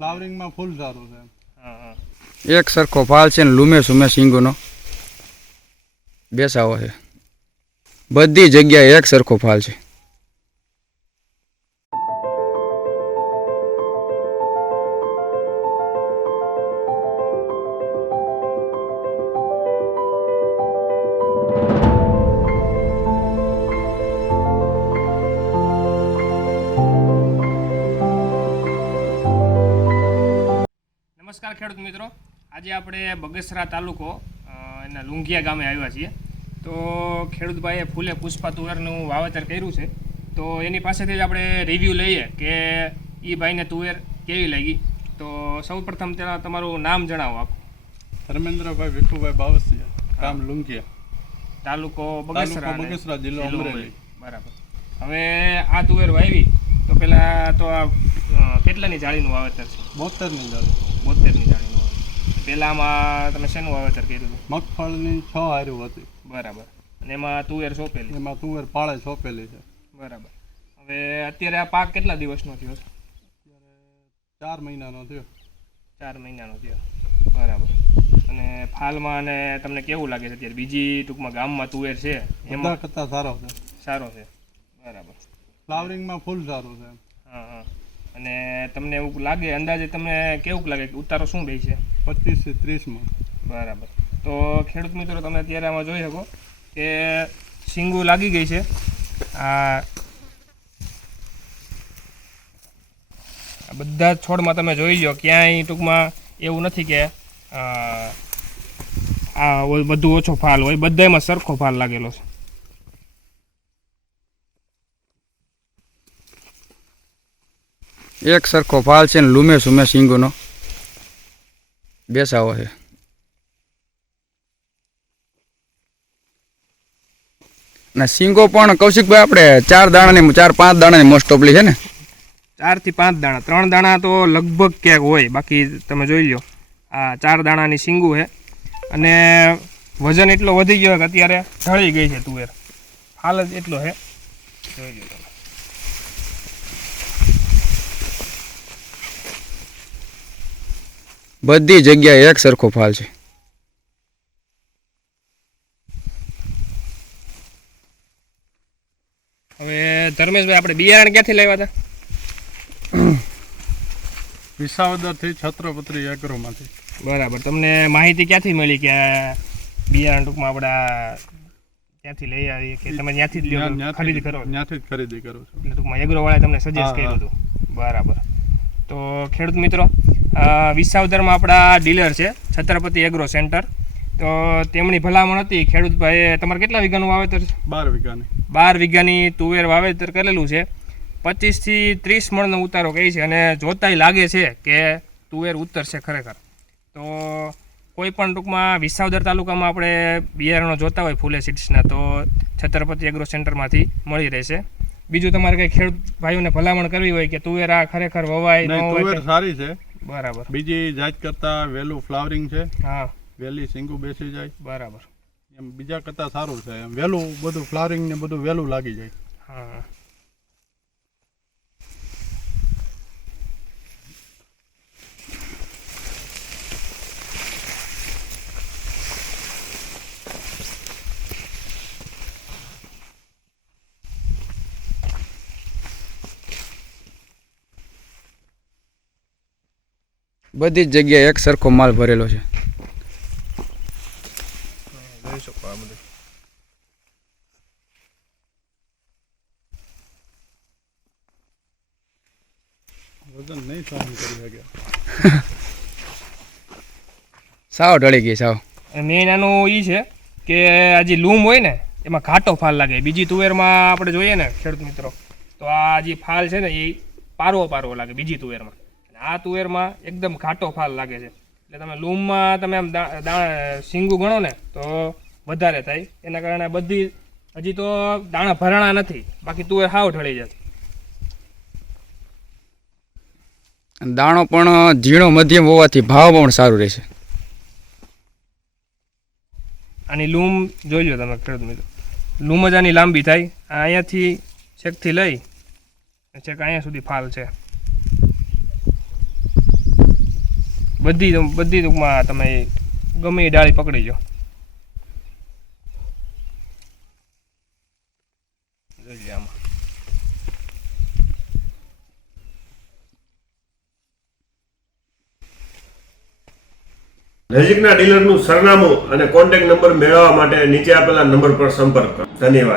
ફ્લાવરિંગમાં ફૂલ સારું છે. હા હા એક સરખો ફાલ છે ને લૂમે સુમે સિંગોનો બેસાવો છે. બધી જગ્યાએ એક સરખો ફાલ છે. નમસ્કાર ખેડૂત મિત્રો, આજે આપણે બગસરા તાલુકો એના લુંઘિયા ગામે આવ્યા છીએ. તો ખેડૂતભાઈએ ફૂલે પુષ્પા તુવેરનું વાવેતર કર્યું છે. તો એની પાસેથી જ આપણે રિવ્યૂ લઈએ કે એ ભાઈને તુવેર કેવી લાગી. તો સૌપ્રથમ તેના તમારું નામ જણાવો આખું. ધર્મેન્દ્રભાઈ વિઠુભાઈ બાવસિયા, ગામ લુંઘિયા, તાલુકો તાલુકો બગસરા, બગસરા, જિલ્લો અમરેલી. બરાબર. હવે આ તુવેર વાવી તો પહેલાં તો આ કેટલાની જાળીનું વાવેતર છે? 72ની જાળી. 72ની જાળીનું વાવેતર. પહેલાંમાં તમે શેનું વાવેતર કર્યું હતું? મગફળીની 6 હાર્યું હતી. બરાબર. અને એમાં તુવેર સોંપેલી? એમાં તુવેર પાળે સોંપેલી છે. બરાબર. હવે અત્યારે આ પાક કેટલા દિવસનો થયો છે? 4 મહિનાનો થયો. 4 મહિનાનો થયો. બરાબર. અને ફાલમાં અને તમને કેવું લાગે છે અત્યારે બીજી ટૂંકમાં ગામમાં તુવેર છે બધા એમાં? કરતાં સારો છે. સારો છે. બરાબર. ફ્લાવરિંગમાં ફૂલ સારું છે. હા હા. અને તમને એવું લાગે અંદાજે તમને કેવું લાગે કે ઉતારો શું બે છે? 25 થી 30 માં. બરાબર. તો ખેડૂત મિત્રો તમે અત્યારે આમાં જોઈ શકો કે શીંગું લાગી ગઈ છે. આ બધા જ છોડમાં તમે જોઈ લો ક્યાંય ટૂંકમાં એવું નથી કે આ બધું ઓછો ફાલ હોય, બધામાં સરખો ફાલ લાગેલો છે. એક સરખો ફાલ છે ને લૂમે સુમે સિંગોનો બેસાવો છે. અને સિંગો પણ કૌશિકભાઈ આપણે 4 દાણાની 4-5 દાણાની મોસ્ટ ઓફલી છે ને? 4 થી 5 દાણા, 3 દાણા તો લગભગ ક્યાંક હોય, બાકી તમે જોઈ લો આ 4 દાણાની સિંગું છે. અને વજન એટલો વધી ગયો કે અત્યારે ઢળી ગઈ છે તુવેર. હાલ જ એટલો છે, જોઈ લો તમે. બધી જગ્યાએ એક સરખો ફાલ છે. હવે ધર્મેશભાઈ આપણે બિયારણ ક્યાંથી લાવ્યા હતા? વિસાવદરથી છત્રપતિ એગ્રોમાંથી. બરાબર. તમને માહિતી ક્યાંથી મળી કે બિયારણ ટૂંકમાં આપણા ક્યાંથી લઈ આવીએ કે તમે ત્યાંથી જ લ્યો, ખરીદી કરો? ત્યાંથી જ ખરીદી કરું છું. એટલે ટૂંકમાં એગ્રોવાળાએ તમને સજેસ્ટ કર્યું હતું. બરાબર. તો ખેડૂત મિત્રો, વિસાવદરમાં આપણા ડીલર છે છત્રપતિ એગ્રો સેન્ટર. તો તેમની ભલામણ હતી ખેડૂતભાઈએ. તમારે કેટલા વીઘાનું વાવેતર છે? 12 વીઘાની. 12 વીઘાની તુવેર વાવેતર કરેલું છે. 25 થી 30 મણનો ઉતારો કહે છે અને જોતાય લાગે છે કે તુવેર ઉતરશે ખરેખર. તો કોઈ પણ ટૂંકમાં વિસાવદર તાલુકામાં આપણે બિયારણો જોતા હોય ફૂલે સીડ્સના તો છત્રપતિ એગ્રો સેન્ટરમાંથી મળી રહેશે. બીજું તમારે કંઈ ખેડૂત ભાઈઓને ભલામણ કરવી હોય કે તુવેર આ ખરેખર વવાય ન નહીં, તુવેર હોય? સારી છે. બરાબર. બીજી જાત કરતાં વહેલું ફ્લાવરિંગ છે, હા, વહેલી સિંગું બેસી જાય. બરાબર. એમ બીજા કરતાં સારું છે. એમ વહેલું બધું ફ્લાવરિંગ ને બધું વહેલું લાગી જાય. હા. બધી જ જગ્યાએ એક સરખો માલ ભરેલો છે. જોઈ શકો આ બધું. વજન નહીં સહન કરી શકે. સાવ ઢળી ગઈ સાવ. મેઇન આનું એ છે કે આ જે લૂમ હોય ને એમાં ઘાટો ફાલ લાગે. બીજી તુવેરમાં આપણે જોઈએ ને ખેડૂત મિત્રો તો આ જે ફાલ છે ને એ પારવો લાગે બીજી તુવેરમાં. આ તુવેરમાં એકદમ ઘાટો ફાલ લાગે છે. એટલે તમે લૂમમાં તમે આમ સિંગું ગણો ને તો વધારે થાય. એના કારણે બધી હજી તો દાણા ભરાણા નથી, બાકી તુવેર હાવ ઢળી જાય. દાણો પણ ઝીણો મધ્યમ હોવાથી ભાવ પણ સારું રહેશે. આની લૂમ જોઈ લો તમે ખેડૂત મિત્રો, લૂમ જ આની લાંબી થાય. આ અહીંયાથી છેકથી લઈ છેક અહીંયા સુધી ફાલ છે. બધી ટૂંકમાં તમે ગમે એ ડાળી પકડી જો. જોઈ લે આમાં. નજીકના ડીલરનું સરનામું અને કોન્ટેક્ટ નંબર મેળવવા માટે નીચે આપેલા નંબર પર સંપર્ક કરો. ધન્યવાદ.